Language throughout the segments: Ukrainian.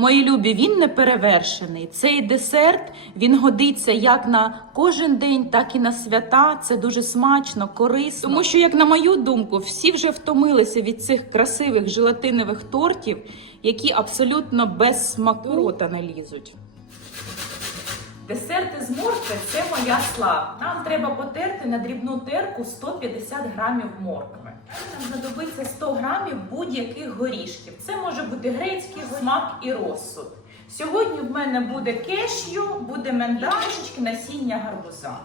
Мої любі, він не перевершений. Цей десерт він годиться як на кожен день, так і на свята. Це дуже смачно, корисно. Тому що, як на мою думку, всі вже втомилися від цих красивих желатинових тортів, які абсолютно без смаку рота не лізуть. Десерти з моркви – це моя слава. Нам треба потерти на дрібну терку 150 грамів моркви. Нам знадобиться 100 грамів будь-яких горішків. Це може бути грецький смак і розсуд. Сьогодні в мене буде кешю, буде мендашечки, насіння гарбуза.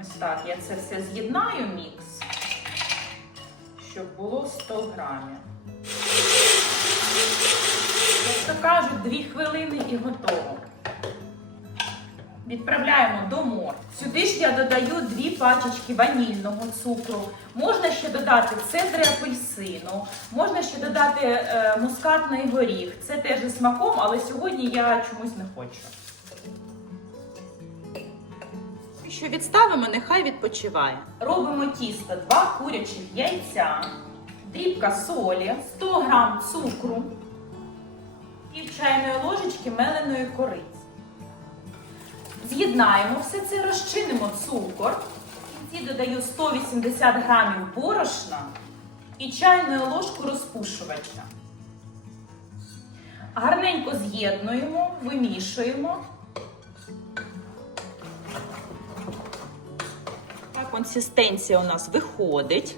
Ось так, я це все з'єднаю мікс, щоб було 100 грамів. Як то кажуть, дві хвилини і готово. Відправляємо до мор. Сюди ж я додаю дві пачечки ванільного цукру. Можна ще додати цедри апельсину, можна ще додати е, мускатний горіх. Це теж зі смаком, але сьогодні я чомусь не хочу. Що відставимо, нехай відпочиває. Робимо тісто, два курячих яйця, дрібка солі, 100 грам цукру, пів чайної ложечки меленої кориці. З'єднаємо все це, розчинимо цукор. Кінці додаю 180 грамів борошна і чайну ложку розпушувача. Гарненько з'єднуємо, вимішуємо. Так, консистенція у нас виходить.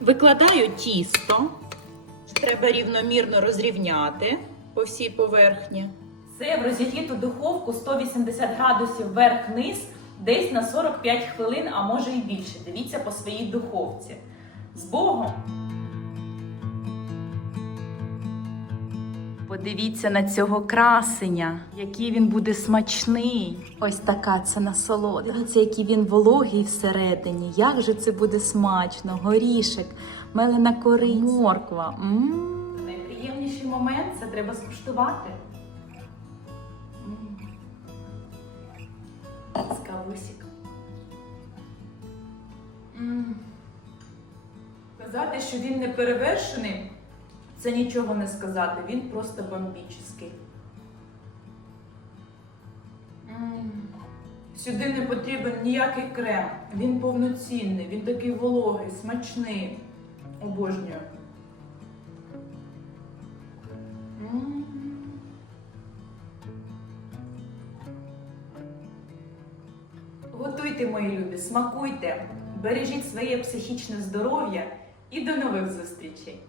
Викладаю тісто. Треба рівномірно розрівняти по всій поверхні. Це в розігріту духовку 180 градусів вверх-вниз, десь на 45 хвилин, а може і більше. Дивіться по своїй духовці. З Богом! Подивіться на цього красення, який він буде смачний. Ось така це насолода. Дивіться, який він вологий всередині. Як же це буде смачно, горішек, мелена кори, морква. М. Найприємніший момент це треба скуштувати. М. З кавусиком. М. Що він не перевершений, це нічого не сказати. Він просто бомбічний. Сюди не потрібен ніякий крем. Він повноцінний, він такий вологий, смачний. Обожнюю. Готуйте, мої любі, смакуйте, бережіть своє психічне здоров'я і до нових зустрічей!